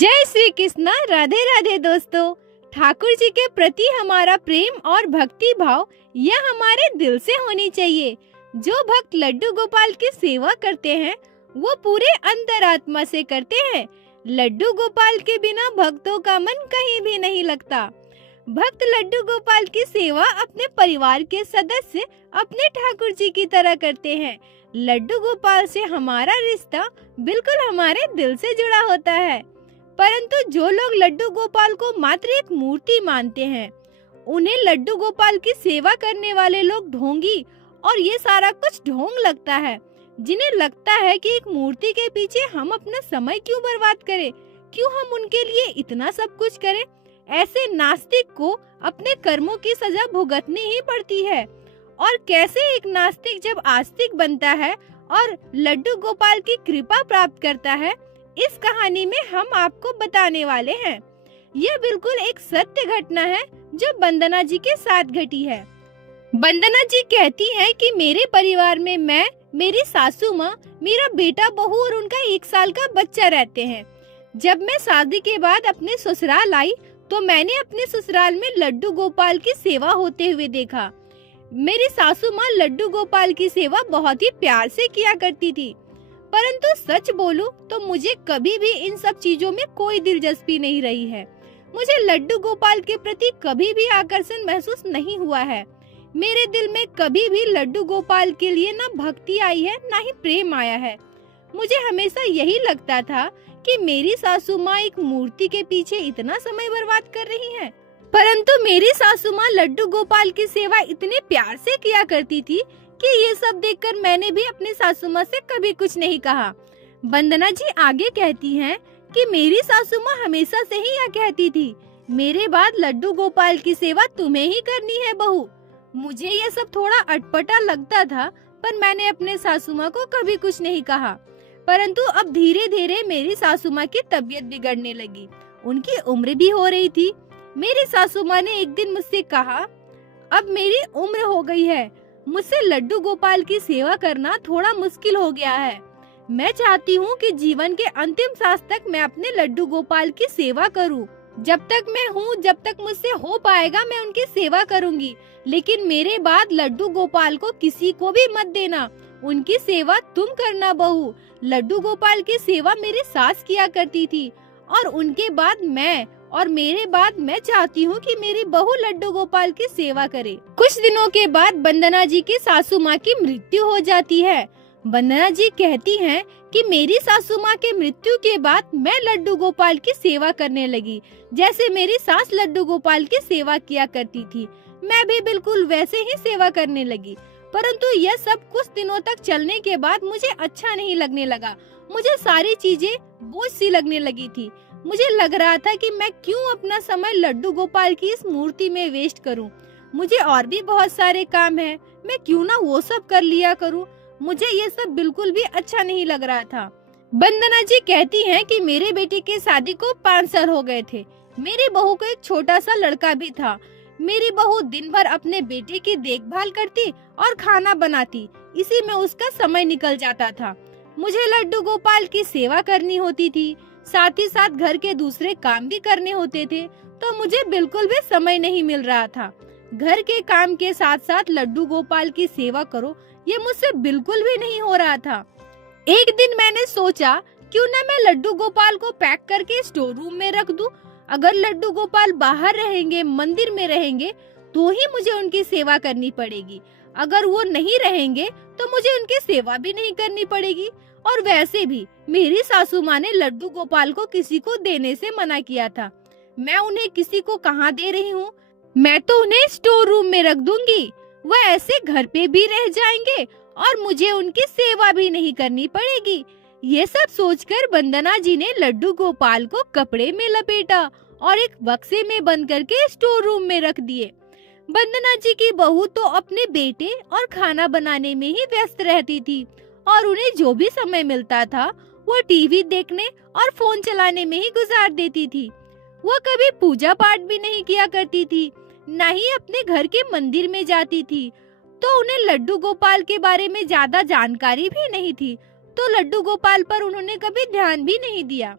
जय श्री कृष्णा। राधे राधे दोस्तों। ठाकुर जी के प्रति हमारा प्रेम और भक्ति भाव यह हमारे दिल से होनी चाहिए। जो भक्त लड्डू गोपाल की सेवा करते हैं वो पूरे अंतरात्मा से करते हैं। लड्डू गोपाल के बिना भक्तों का मन कहीं भी नहीं लगता। भक्त लड्डू गोपाल की सेवा अपने परिवार के सदस्य अपने ठाकुर जी की तरह करते हैं। लड्डू गोपाल से हमारा रिश्ता बिल्कुल हमारे दिल से जुड़ा होता है। परंतु जो लोग लड्डू गोपाल को मात्र एक मूर्ति मानते हैं, उन्हें लड्डू गोपाल की सेवा करने वाले लोग ढोंगी और ये सारा कुछ ढोंग लगता है। जिन्हें लगता है कि एक मूर्ति के पीछे हम अपना समय क्यों बर्बाद करें, क्यों हम उनके लिए इतना सब कुछ करें। ऐसे नास्तिक को अपने कर्मों की सजा भुगतनी ही पड़ती है। और कैसे एक नास्तिक जब आस्तिक बनता है और लड्डू गोपाल की कृपा प्राप्त करता है, इस कहानी में हम आपको बताने वाले हैं। यह बिल्कुल एक सत्य घटना है जो वंदना जी के साथ घटी है। वंदना जी कहती हैं कि मेरे परिवार में मैं, मेरी सासू माँ, मेरा बेटा बहू और उनका 1 साल का बच्चा रहते हैं। जब मैं शादी के बाद अपने ससुराल आई तो मैंने अपने ससुराल में लड्डू गोपाल की सेवा होते हुए देखा। मेरी सासू माँ लड्डू गोपाल की सेवा बहुत ही प्यार से किया करती थी। परंतु सच बोलूं तो मुझे कभी भी इन सब चीजों में कोई दिलचस्पी नहीं रही है। मुझे लड्डू गोपाल के प्रति कभी भी आकर्षण महसूस नहीं हुआ है। मेरे दिल में कभी भी लड्डू गोपाल के लिए ना भक्ति आई है, ना ही प्रेम आया है। मुझे हमेशा यही लगता था कि मेरी सासू माँ एक मूर्ति के पीछे इतना समय बर्बाद कर रही है। परंतु मेरी सासू माँ लड्डू गोपाल की सेवा इतने प्यार से किया करती थी कि ये सब देखकर मैंने भी अपनी सासू माँ से कभी कुछ नहीं कहा। वंदना जी आगे कहती हैं कि मेरी सासू माँ हमेशा से ही यह कहती थी, मेरे बाद लड्डू गोपाल की सेवा तुम्हें ही करनी है बहू। मुझे ये सब थोड़ा अटपटा लगता था, पर मैंने अपने सासू माँ को कभी कुछ नहीं कहा। परंतु अब धीरे धीरे मेरी सासू माँ की तबीयत बिगड़ने लगी। उनकी उम्र भी हो रही थी। मेरी सासू माँ ने एक दिन मुझसे कहा, अब मेरी उम्र हो गई है, मुझसे लड्डू गोपाल की सेवा करना थोड़ा मुश्किल हो गया है। मैं चाहती हूँ कि जीवन के अंतिम सांस तक मैं अपने लड्डू गोपाल की सेवा करूँ। जब तक मैं हूँ, जब तक मुझसे हो पाएगा मैं उनकी सेवा करूँगी। लेकिन मेरे बाद लड्डू गोपाल को किसी को भी मत देना। उनकी सेवा तुम करना बहू। लड्डू गोपाल की सेवा मेरी सास किया करती थी और उनके बाद मैं, और मेरे बाद मैं चाहती हूँ कि मेरी बहू लड्डू गोपाल की सेवा करे। कुछ दिनों के बाद वंदना जी की सासू माँ की मृत्यु हो जाती है। वंदना जी कहती हैं कि मेरी सासू माँ के मृत्यु के बाद मैं लड्डू गोपाल की सेवा करने लगी, जैसे मेरी सास लड्डू गोपाल की सेवा किया करती थी। मैं भी बिल्कुल वैसे ही सेवा करने लगी। परंतु यह सब कुछ दिनों तक चलने के बाद मुझे अच्छा नहीं लगने लगा। मुझे सारी चीजें बोझ सी लगने लगी थी। मुझे लग रहा था कि मैं क्यों अपना समय लड्डू गोपाल की इस मूर्ति में वेस्ट करूं। मुझे और भी बहुत सारे काम हैं, मैं क्यों ना वो सब कर लिया करूं। मुझे ये सब बिल्कुल भी अच्छा नहीं लग रहा था। वंदना जी कहती हैं कि मेरे बेटे की शादी को 5 साल हो गए थे। मेरी बहू को एक छोटा सा लड़का भी था। मेरी बहू दिन भर अपने बेटे की देखभाल करती और खाना बनाती, इसी में उसका समय निकल जाता था। मुझे लड्डू गोपाल की सेवा करनी होती थी, साथ ही साथ घर के दूसरे काम भी करने होते थे, तो मुझे बिल्कुल भी समय नहीं मिल रहा था। घर के काम के साथ साथ लड्डू गोपाल की सेवा करो, ये मुझसे बिल्कुल भी नहीं हो रहा था। एक दिन मैंने सोचा क्यों ना मैं लड्डू गोपाल को पैक करके स्टोर रूम में रख दूं। अगर लड्डू गोपाल बाहर रहेंगे, मंदिर में रहेंगे, तो ही मुझे उनकी सेवा करनी पड़ेगी। अगर वो नहीं रहेंगे तो मुझे उनकी सेवा भी नहीं करनी पड़ेगी। और वैसे भी मेरी सासू माँ ने लड्डू गोपाल को किसी को देने से मना किया था। मैं उन्हें किसी को कहाँ दे रही हूँ, मैं तो उन्हें स्टोर रूम में रख दूंगी। वह ऐसे घर पे भी रह जाएंगे और मुझे उनकी सेवा भी नहीं करनी पड़ेगी। ये सब सोचकर वंदना जी ने लड्डू गोपाल को कपड़े में लपेटा और एक बक्से में बंद करके स्टोर रूम में रख दिए। वंदना जी की बहू तो अपने बेटे और खाना बनाने में ही व्यस्त रहती थी और उन्हें जो भी समय मिलता था वो टीवी देखने और फोन चलाने में ही गुजार देती थी। वो कभी पूजा पाठ भी नहीं किया करती थी, न ही अपने घर के मंदिर में जाती थी। तो उन्हें लड्डू गोपाल के बारे में ज्यादा जानकारी भी नहीं थी, तो लड्डू गोपाल पर उन्होंने कभी ध्यान भी नहीं दिया।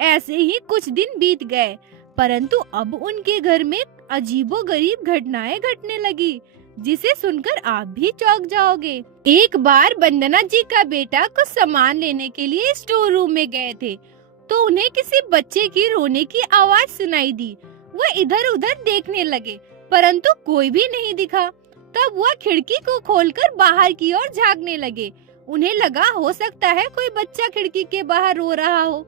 ऐसे ही कुछ दिन बीत गए, परंतु अब उनके घर में अजीबोगरीब घटनाएं घटने लगी, जिसे सुनकर आप भी चौंक जाओगे। एक बार वंदना जी का बेटा कुछ सामान लेने के लिए स्टोर रूम में गए थे, तो उन्हें किसी बच्चे की रोने की आवाज सुनाई दी। वह इधर उधर देखने लगे, परंतु कोई भी नहीं दिखा। तब वह खिड़की को खोलकर बाहर की ओर झांकने लगे। उन्हें लगा हो सकता है कोई बच्चा खिड़की के बाहर रो रहा हो,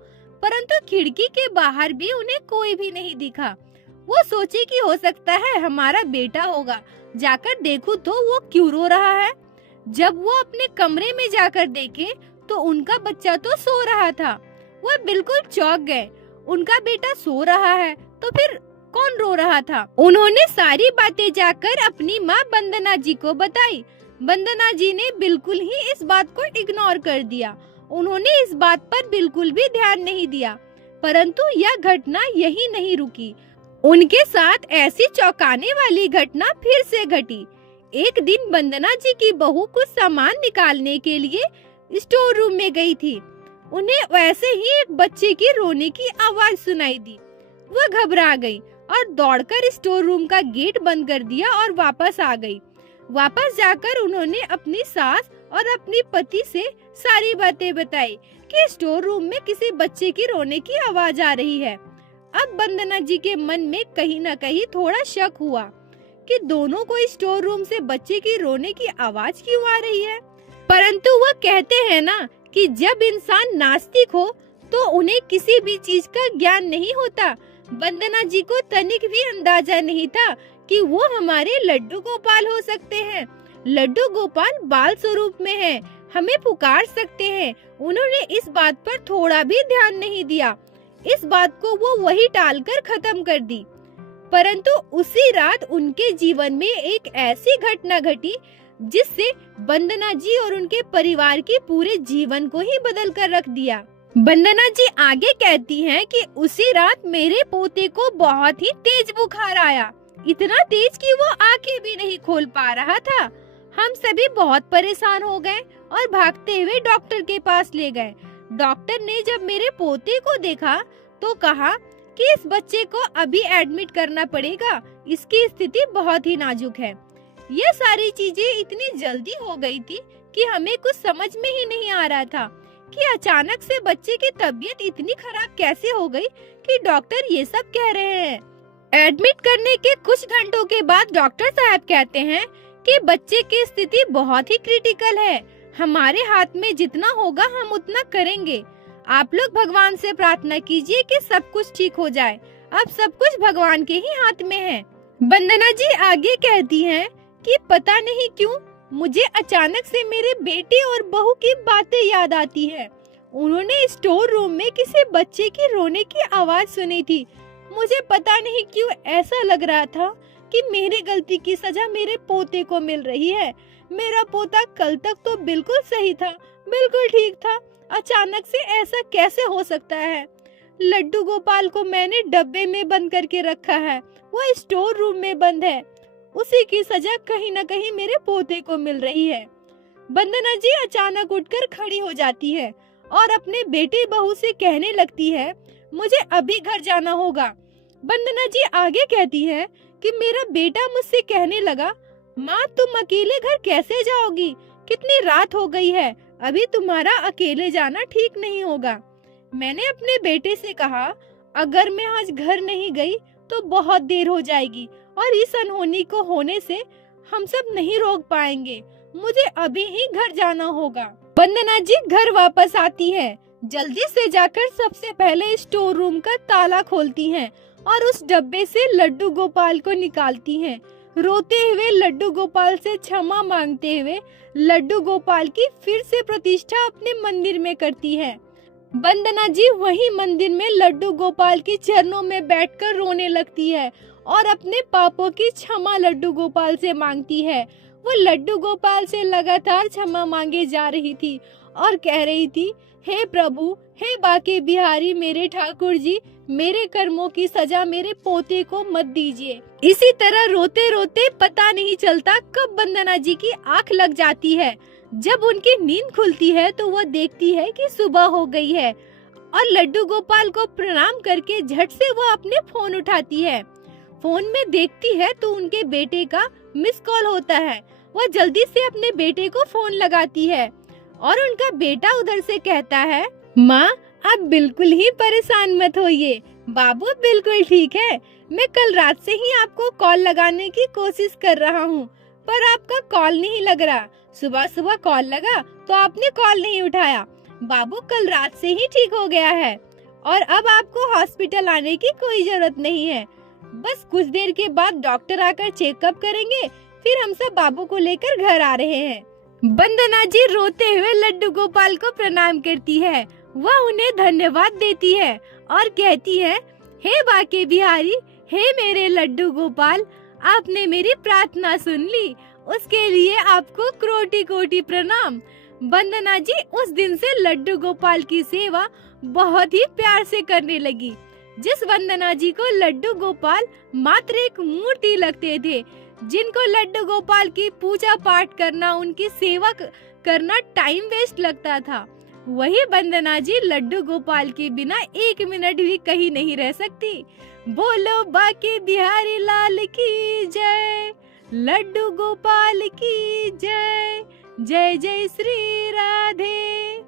परंतु खिड़की के बाहर भी उन्हें कोई भी नहीं दिखा। वो सोचे कि हो सकता है हमारा बेटा होगा, जाकर देखूं तो वो क्यों रो रहा है। जब वो अपने कमरे में जाकर देखे तो उनका बच्चा तो सो रहा था। वह बिल्कुल चौंक गए। उनका बेटा सो रहा है तो फिर कौन रो रहा था? उन्होंने सारी बातें जाकर अपनी माँ वंदना जी को बताई। वंदना जी ने बिल्कुल ही इस बात को इग्नोर कर दिया। उन्होंने इस बात पर बिल्कुल भी ध्यान नहीं दिया। परंतु यह घटना यही नहीं रुकी। उनके साथ ऐसी चौंकाने वाली घटना फिर से घटी। एक दिन वंदना जी की बहू कुछ सामान निकालने के लिए स्टोर रूम में गई थी। उन्हें वैसे ही एक बच्चे की रोने की आवाज सुनाई दी। वह घबरा गई और दौड़कर स्टोर रूम का गेट बंद कर दिया और वापस आ गई। वापस जाकर उन्होंने अपनी सास और अपनी पति से सारी बातें बताई कि स्टोर रूम में किसी बच्चे की रोने की आवाज आ रही है। अब वंदना जी के मन में कहीं न कहीं थोड़ा शक हुआ कि दोनों को स्टोर रूम से बच्चे की रोने की आवाज क्यों आ रही है। परंतु वह कहते हैं ना कि जब इंसान नास्तिक हो तो उन्हें किसी भी चीज का ज्ञान नहीं होता। वंदना जी को तनिक भी अंदाजा नहीं था कि वो हमारे लड्डू गोपाल हो सकते हैं। लड्डू गोपाल बाल स्वरूप में है, हमें पुकार सकते हैं। उन्होंने इस बात पर थोड़ा भी ध्यान नहीं दिया। इस बात को वो वही टालकर खत्म कर दी। परंतु उसी रात उनके जीवन में एक ऐसी घटना घटी जिससे वंदना जी और उनके परिवार के पूरे जीवन को ही बदल कर रख दिया। वंदना जी आगे कहती हैं कि उसी रात मेरे पोते को बहुत ही तेज बुखार आया, इतना तेज कि वो आंखें भी नहीं खोल पा रहा था। हम सभी बहुत परेशान हो गए और भागते हुए डॉक्टर के पास ले गए। डॉक्टर ने जब मेरे पोते को देखा तो कहा कि इस बच्चे को अभी एडमिट करना पड़ेगा, इसकी स्थिति बहुत ही नाजुक है। ये सारी चीजें इतनी जल्दी हो गई थी कि हमें कुछ समझ में ही नहीं आ रहा था कि अचानक से बच्चे की तबीयत इतनी खराब कैसे हो गई कि डॉक्टर ये सब कह रहे हैं। एडमिट करने के कुछ घंटों के बाद डॉक्टर साहब कहते हैं कि बच्चे की स्थिति बहुत ही क्रिटिकल है, हमारे हाथ में जितना होगा हम उतना करेंगे। आप लोग भगवान से प्रार्थना कीजिए कि सब कुछ ठीक हो जाए। अब सब कुछ भगवान के ही हाथ में है। वंदना जी आगे कहती हैं कि पता नहीं क्यों मुझे अचानक से मेरे बेटे और बहू की बातें याद आती है। उन्होंने स्टोर रूम में किसी बच्चे की रोने की आवाज सुनी थी। मुझे पता नहीं क्यों ऐसा लग रहा था कि मेरी गलती की सजा मेरे पोते को मिल रही है। मेरा पोता कल तक तो बिल्कुल सही था, बिल्कुल ठीक था, अचानक से ऐसा कैसे हो सकता है। लड्डू गोपाल को मैंने डब्बे में बंद करके रखा है, वो स्टोर रूम में बंद है, उसी की सजा कहीं न कहीं मेरे पोते को मिल रही है। वंदना जी अचानक उठकर खड़ी हो जाती है और अपने बेटे बहू से कहने लगती है, मुझे अभी घर जाना होगा। वंदना जी आगे कहती है कि मेरा बेटा मुझसे कहने लगा, माँ तुम अकेले घर कैसे जाओगी, कितनी रात हो गई है, अभी तुम्हारा अकेले जाना ठीक नहीं होगा। मैंने अपने बेटे से कहा, अगर मैं आज घर नहीं गई तो बहुत देर हो जाएगी और इस अनहोनी को होने से हम सब नहीं रोक पाएंगे, मुझे अभी ही घर जाना होगा। वंदना जी घर वापस आती है। जल्दी से जाकर सबसे पहले स्टोर रूम का ताला खोलती हैं और उस डब्बे से लड्डू गोपाल को निकालती हैं। रोते हुए लड्डू गोपाल से क्षमा मांगते हुए लड्डू गोपाल की फिर से प्रतिष्ठा अपने मंदिर में करती है। वंदना जी वही मंदिर में लड्डू गोपाल के चरणों में बैठकर रोने लगती है और अपने पापों की क्षमा लड्डू गोपाल से मांगती है। वो लड्डू गोपाल से लगातार क्षमा मांगे जा रही थी और कह रही थी, हे प्रभु, हे बाके बिहारी मेरे ठाकुर जी, मेरे कर्मों की सजा मेरे पोते को मत दीजिए। इसी तरह रोते रोते पता नहीं चलता कब वंदना जी की आंख लग जाती है। जब उनकी नींद खुलती है तो वह देखती है कि सुबह हो गई है और लड्डू गोपाल को प्रणाम करके झट से वो अपने फोन उठाती है। फोन में देखती है तो उनके बेटे का मिस कॉल होता है। वह जल्दी से अपने बेटे को फोन लगाती है और उनका बेटा उधर से कहता है, माँ आप बिल्कुल ही परेशान मत होइए, बाबू बिल्कुल ठीक है। मैं कल रात से ही आपको कॉल लगाने की कोशिश कर रहा हूँ, पर आपका कॉल नहीं लग रहा। सुबह सुबह कॉल लगा तो आपने कॉल नहीं उठाया। बाबू कल रात से ही ठीक हो गया है और अब आपको हॉस्पिटल आने की कोई जरूरत नहीं है। बस कुछ देर के बाद डॉक्टर आकर चेकअप करेंगे, फिर हम सब बाबू को लेकर घर आ रहे हैं। वंदना जी रोते हुए लड्डू गोपाल को प्रणाम करती है। वह उन्हें धन्यवाद देती है और कहती है, हे बाके बिहारी, हे मेरे लड्डू गोपाल, आपने मेरी प्रार्थना सुन ली, उसके लिए आपको कोटि कोटि प्रणाम। वंदना जी उस दिन से लड्डू गोपाल की सेवा बहुत ही प्यार से करने लगी। जिस वंदना जी को लड्डू गोपाल मात्र एक मूर्ति लगते थे, जिनको लड्डू गोपाल की पूजा पाठ करना, उनकी सेवा करना टाइम वेस्ट लगता था, वही वंदना जी लड्डू गोपाल के बिना एक मिनट भी कहीं नहीं रह सकती। बोलो बाके बिहारी लाल की जय, लड्डू गोपाल की जय, जय जय श्री राधे।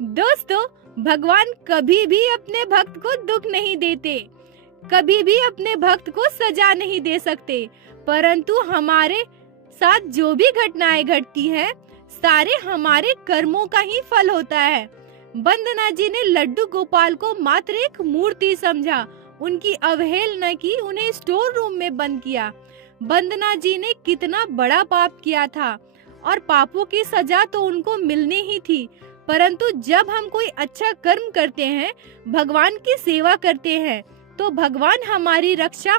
दोस्तों, भगवान कभी भी अपने भक्त को दुख नहीं देते, कभी भी अपने भक्त को सजा नहीं दे सकते, परंतु हमारे साथ जो भी घटनाएं घटती है सारे हमारे कर्मों का ही फल होता है। वंदना जी ने लड्डू गोपाल को मात्र एक मूर्ति समझा, उनकी अवहेलना की, उन्हें स्टोर रूम में बंद किया। वंदना जी ने कितना बड़ा पाप किया था और पापों की सजा तो उनको मिलनी ही थी, परंतु जब हम कोई अच्छा कर्म करते हैं, भगवान की सेवा करते हैं, तो भगवान हमारी रक्षा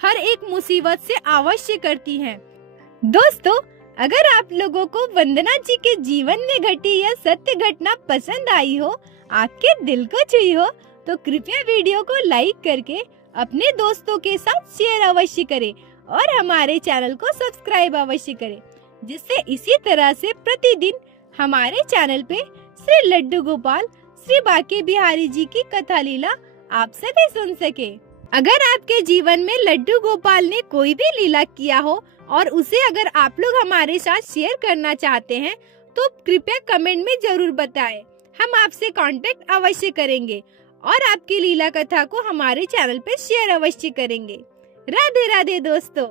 हर एक मुसीबत से अवश्य करती है। दोस्तों, अगर आप लोगों को वंदना जी के जीवन में घटी यह सत्य घटना पसंद आई हो, आपके दिल को छुई हो, तो कृपया वीडियो को लाइक करके अपने दोस्तों के साथ शेयर अवश्य करें और हमारे चैनल को सब्सक्राइब अवश्य करें, जिससे इसी तरह से प्रतिदिन हमारे चैनल पे श्री लड्डू गोपाल, श्री बाके बिहारी जी की कथा लीला आप सभी सुन सके। अगर आपके जीवन में लड्डू गोपाल ने कोई भी लीला किया हो और उसे अगर आप लोग हमारे साथ शेयर करना चाहते हैं, तो कृपया कमेंट में जरूर बताएं। हम आपसे कांटेक्ट अवश्य करेंगे और आपकी लीला कथा को हमारे चैनल पे शेयर अवश्य करेंगे। राधे राधे दोस्तों।